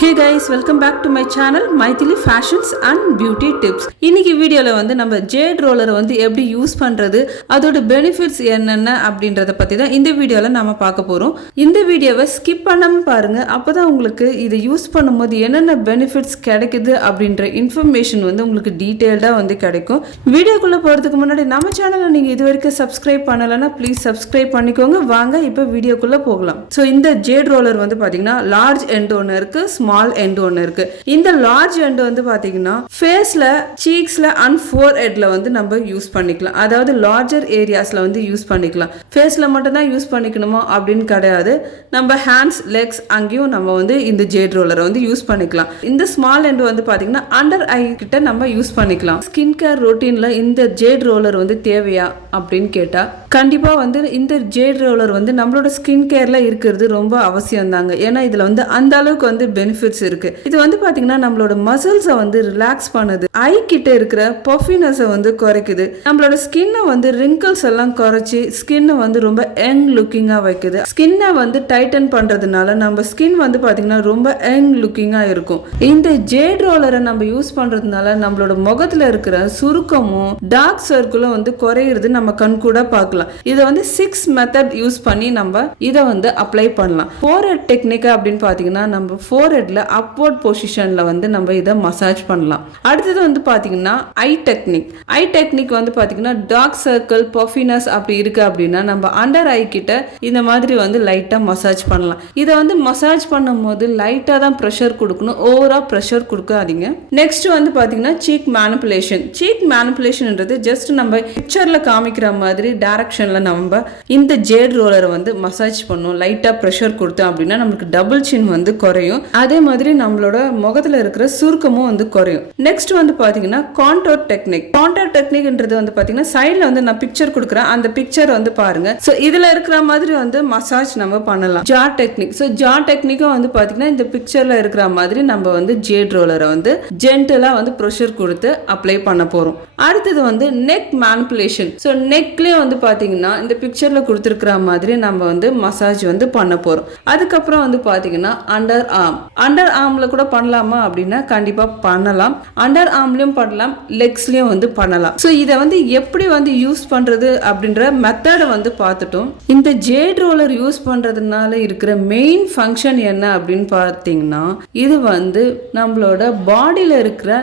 Hey guys, welcome back to my channel Mythili Fashions and Beauty Tips. இன்னைக்கு வீடியோல வந்து நம்ம Jade roller வந்து எப்படி யூஸ் பண்றது, அதோட பெனிஃபிட்ஸ் என்னென்ன அப்படின்றத பத்தி தான் இந்த வீடியோல நாம பார்க்க போறோம். இந்த வீடியோவை ஸ்கிப் பண்ணாம பாருங்க. அப்பதான் உங்களுக்கு இதை யூஸ் பண்ணும்போது என்னென்ன பெனிஃபிட்ஸ் கிடைக்குது அப்படின்ற இன்ஃபர்மேஷன் வந்து உங்களுக்கு டீடைல்டா வந்து கிடைக்கும். வீடியோக்குள்ள போறதுக்கு முன்னாடி நம்ம சேனலை நீங்க இதுவரைக்கும் சப்ஸ்கிரைப் பண்ணலன்னா ப்ளீஸ் சப்ஸ்கிரைப் பண்ணிக்கோங்க. வாங்க இப்போ வீடியோக்குள்ள போகலாம். ஸோ இந்த Jade roller வந்து பாத்தீங்கன்னா லார்ஜ் எண்ட் ஒன்று இருக்கு, ஸ்மால் எண்ட் ஒன்று இருக்கு. இந்த லார்ஜ் எண்ட் வந்து பாத்தீங்கன்னா ஃபேஸ்ல, சீக்ஸ்ல அண்ட் ஃபோர் ஹெட்ல வந்து நம்ம யூஸ் பண்ணிக்கலாம். அதாவது லார்ஜர் ஏரியாஸ்ல வந்து யூஸ் பண்ணிக்கலாம். ஃபேஸ்ல மட்டும் தான் யூஸ் பண்ணிக்கணுமா அப்படின்னு கிடையாது. நம்ம ஹேண்ட்ஸ், லெக்ஸ் அங்கேயும் நம்ம வந்து இந்த Jade roller வந்து யூஸ் பண்ணிக்கலாம். இந்த ஸ்மால் எண்ட் வந்து பாத்தீங்கன்னா அண்டர் ஐ கிட்ட நம்ம யூஸ் பண்ணிக்கலாம். ஸ்கின் கேர் ரொட்டீன்ல இந்த Jade roller வந்து தேவையா அப்படின்னு கேட்டா கண்டிப்பா வந்து இந்த Jade roller வந்து நம்மளோட ஸ்கின் கேர்ல இருக்கிறது ரொம்ப அவசியம் தாங்க. ஏன்னா இதுல வந்து அந்த அளவுக்கு வந்து பெனிஃபிட்ஸ் இருக்கு. இது வந்து பாத்தீங்கன்னா நம்மளோட மசில்ஸை வந்து ரிலாக்ஸ் பண்ணுது, ஐ கிட்ட இருக்கிற பஃபினஸை வந்து குறைக்குது, நம்மளோட ஸ்கின்னை வந்து ரிங்கிள்ஸ் எல்லாம் குறைச்சி ஸ்கின்னை வந்து ரொம்ப யங் லுக்கிங்கா வைக்குது. ஸ்கின்னை வந்து டைட்டன் பண்றதுனால நம்ம ஸ்கின் வந்து பாத்தீங்கன்னா ரொம்ப யங் லுக்கிங்கா இருக்கும். இந்த Jade roller நம்ம யூஸ் பண்றதுனால நம்மளோட முகத்துல இருக்கிற சுருக்கமும் டார்க் சர்க்கிளும் வந்து குறையிறது நம்ம கண் கூட பார்க்கலாம். இதை வந்து 6 மெத்தட் யூஸ் பண்ணி நம்ம இதை வந்து அப்ளை பண்ணலாம். ஃபோர்ஹெட் டெக்னிக் அப்படின்னு பாத்தீங்கன்னா நம்ம ஃபோர்ஹெட்ல அப்வர்ட் பொசிஷன்ல வந்து நம்ம இதை மசாஜ் பண்ணலாம். அடுத்தது வந்து பாத்தீங்கன்னா ஐ டெக்னிக் வந்து பாத்தீங்கன்னா டார்க் சர்க்கிள், பஃபினஸ் அப்படி இருக்கு அப்படின்னா நம்ம அண்டர் ஐ கிட்ட இந்த மாதிரி வந்து லைட்டா மசாஜ் பண்ணலாம். இதை வந்து மசாஜ் பண்ணும் போது லைட்டா தான் ப்ரெஷர் கொடுக்கணும், ஓவரா ப்ரெஷர் கொடுக்காதீங்க. நெக்ஸ்ட் வந்து பாத்தீங்கன்னா சீக் மேனிபுலேஷன்ன்றது ஜஸ்ட் நம்ம பிக்சர்ல காமிக்கிற மாதிரி டைரக்ஷன்ல நம்ம இந்த Jade roller வந்து மசாஜ் பண்ணும். லைட்டா ப்ரெஷர் கொடுத்தோம் அப்படின்னா நமக்கு டபுள் சின் வந்து குறையும். அதே மாதிரி நம்மளோட முகத்துல இருக்கிற சுருக்கமும் வந்து குறையும். நெக்ஸ்ட் வந்து பாத்தீங்கன்னா கான்டோர் டெக்னிக்ன்றது வந்து பாத்தீங்கன்னா சைடுல வந்து நான் பிக்சர் கொடுக்குறேன், அந்த பிக்சர் வந்து பாருங்க. சோ இதுல இருக்கிற மாதிரி வந்து மசாஜ் நம்ம பண்ணலாம். ஜா டெக்னிக்கும் வந்து பாத்தீங்கன்னா இந்த பிக்சர்ல இருக்கிற மாதிரி நம்ம வந்து Jade roller வந்து ஜென்டலா வந்து ப்ரெஷர் கொடுத்து அப்ளை பண்ண போறோம். அடுத்தது வந்து நெக் மேனிபுலேஷன். ஸோ நெக்லேயும் வந்து பார்த்தீங்கன்னா இந்த பிக்சரில் கொடுத்துருக்கிற மாதிரி நம்ம வந்து மசாஜ் வந்து பண்ண போகிறோம். அதுக்கப்புறம் வந்து பார்த்தீங்கன்னா அண்டர் ஆர்மில் கூட பண்ணலாமா அப்படின்னா கண்டிப்பாக பண்ணலாம். அண்டர் ஆர்ம்லையும் பண்ணலாம், லெக்ஸ்லையும் வந்து பண்ணலாம். ஸோ இதை வந்து எப்படி வந்து யூஸ் பண்ணுறது அப்படின்ற மெத்தடை வந்து பார்த்துட்டோம். இந்த Jade roller யூஸ் பண்ணுறதுனால இருக்கிற மெயின் ஃபங்க்ஷன் என்ன அப்படின்னு பார்த்தீங்கன்னா இது வந்து நம்மளோட பாடியில் இருக்கிற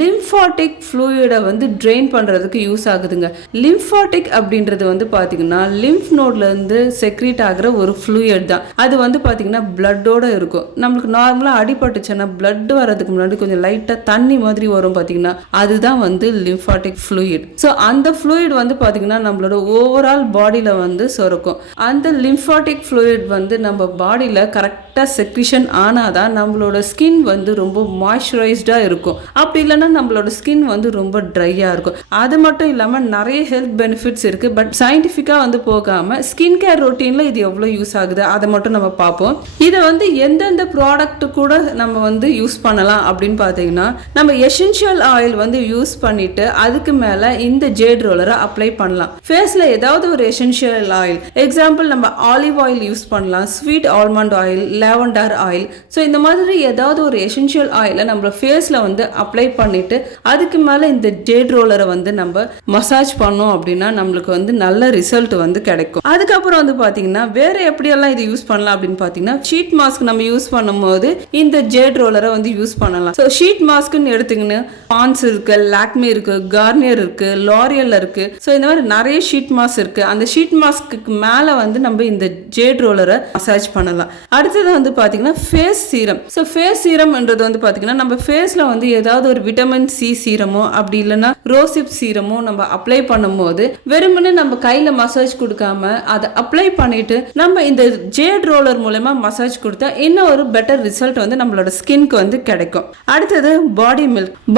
லிம்ஃபாட்டிக் ஃப்ளூயிடை வந்து ட்ரெயின் பண்ணுறதுக்கு யூஸ் ஆகுதுங்க. லிம்ஃபாட்டிக் அப்படின்றது வந்து பார்த்தீங்கன்னா லிம்ஃப் நோட்லேருந்து செக்ரீட் ஆகிற ஒரு ஃப்ளூயிட் தான். அது வந்து பார்த்தீங்கன்னா பிளட்டோட இருக்கும். நம்மளுக்கு நார்மலாக அடிபட்டுச்சுன்னா பிளட் வர்றதுக்கு முன்னாடி கொஞ்சம் லைட்டாக தண்ணி மாதிரி வரும் பார்த்தீங்கன்னா அதுதான் வந்து லிம்ஃபாட்டிக் ஃப்ளூயிட். ஸோ அந்த ஃப்ளூயிட் வந்து பார்த்தீங்கன்னா நம்மளோட ஓவரால் பாடியில் வந்து சுரக்கும். அந்த லிம்ஃபாட்டிக் ஃப்ளூயிட் வந்து நம்ம பாடியில் கரெக்டாக செக்ரிஷன் ஆனாதான் நம்மளோட ஸ்கின் வந்து ரொம்ப மாய்ஸ்சரைஸ்டாக இருக்கும். அப்படி இல்லைன்னா நம்மளோட ஸ்கின் வந்து ரொம்ப ட்ரையா இருக்கும். அது மட்டும் இல்லாம நிறைய ஹெல்த் பெனிஃபிட்ஸ் இருக்கு. பட் சயின்டிஃபிக்கா வந்து போகாம ஸ்கின் கேர் ரொட்டீன்ல இது எவ்வளவு யூஸ் ஆகுது அதை மட்டும் நம்ம பார்ப்போம். இதை வந்து எந்தெந்த ப்ராடக்ட் கூட நம்ம வந்து யூஸ் பண்ணலாம் அப்படின்னு பார்த்தீங்கன்னா நம்ம எசென்ஷியல் ஆயில் வந்து யூஸ் பண்ணிட்டு அதுக்கு மேல இந்த Jade roller அப்ளை பண்ணலாம். ஃபேஸ்ல ஏதாவது ஒரு எசென்ஷியல் ஆயில், எக்ஸாம்பிள் நம்ம ஆலிவ் ஆயில் யூஸ் பண்ணலாம், sweet almond oil, lavender oil. So இந்த மாதிரி ஏதாவது ஒரு எசென்ஷியல் ஆயிலை நம்ம ஃபேஸ்ல வந்து அப்ளை பண்ணிட்டு அதுக்கு மேல இந்த Jade roller வந்து நம்ம மசாஜ் பண்ணோம் அப்படின்னா நம்மளுக்கு வந்து நல்ல ரிசல்ட் வந்து கிடைக்கும். அதுக்கப்புறம் வந்து பாத்தீங்கன்னா வேற எப்படியெல்லாம் இது யூஸ் பண்ணலாம் அப்படின்னு பாத்தீங்கன்னா ஷீட் மாஸ்க் நம்ம யூஸ் பண்ணும்போது இந்த Jade roller வந்து யூஸ் பண்ணலாம். ஸோ ஷீட் மாஸ்க்னு எடுத்தீங்கன்னா பான்ஸ் இருக்கு, லாக்மே இருக்கு, கார்னியர் இருக்கு, லாரியல் இருக்கு. ஸோ இந்த மாதிரி நிறைய ஷீட் மாஸ்க் இருக்கு. அந்த ஷீட் மாஸ்க்கு மேல வந்து நம்ம இந்த Jade roller மசாஜ் பண்ணலாம். அடுத்தது வந்து பாத்தீங்கன்னா ஃபேஸ் சீரம். ஸோ ஃபேஸ் சீரம்ன்றது வந்து பாத்தீங்கன்னா நம்ம ஃபேஸ்ல வந்து ஏதாவது ஒரு விட்டமின் சி சீரமோ அப்படி இல்லைன்னா ரோசிப் சீரமோ நம்ம அப்ளை பண்ணும்போது வெறுமனே நம்ம கையில மசாஜ் கொடுக்காம அதை அப்ளை பண்ணிட்டு நம்ம இந்த Jade roller மூலமா மசாஜ் கொடுத்தா இன்னும் ஒரு பெட்டர் ரிசல்ட் வந்து நம்மளோட ஸ்கின்க்கு வந்து கிடைக்கும். அடுத்தது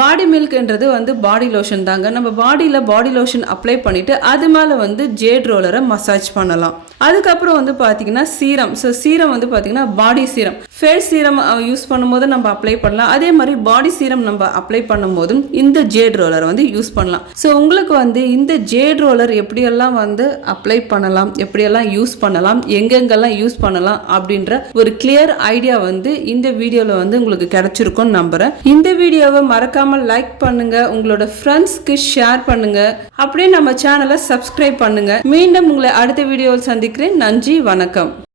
பாடி மில்க்ன்றது வந்து பாடி லோஷன் தாங்க. நம்ம பாடியில பாடி லோஷன் அப்ளை பண்ணிட்டு அது மேல வந்து Jade roller மசாஜ் பண்ணலாம். அதுக்கப்புறம் வந்து பாத்தீங்கன்னா சீரம். ஸோ சீரம் வந்து பாத்தீங்கன்னா பாடி சீரம் ஃபேஸ் சீரம் யூஸ் பண்ணும்போது நம்ம அப்ளை பண்ணலாம். அதே மாதிரி பாடி சீரம் நம்ம அப்ளை பண்ணும்போதும் இந்த ஜேட் ரோலர் வந்து யூஸ் பண்ணலாம். ஸோ உங்களுக்கு வந்து இந்த ஜேட் ரோலர் எப்படியெல்லாம் வந்து அப்ளை பண்ணலாம், எப்படியெல்லாம் யூஸ் பண்ணலாம், எங்கெங்கெல்லாம் யூஸ் பண்ணலாம் அப்படின்ற ஒரு கிளியர் ஐடியா வந்து இந்த வீடியோல வந்து உங்களுக்கு கிடைச்சிருக்கும்னு நம்புறேன். இந்த வீடியோவை மறக்காம லைக் பண்ணுங்க, உங்களோட ஃப்ரெண்ட்ஸ்க்கு ஷேர் பண்ணுங்க, அப்படியே நம்ம சேனலை சப்ஸ்கிரைப் பண்ணுங்க. மீண்டும் உங்களை அடுத்த வீடியோவில் சந்திக்கிறேன். நன்றி, வணக்கம்.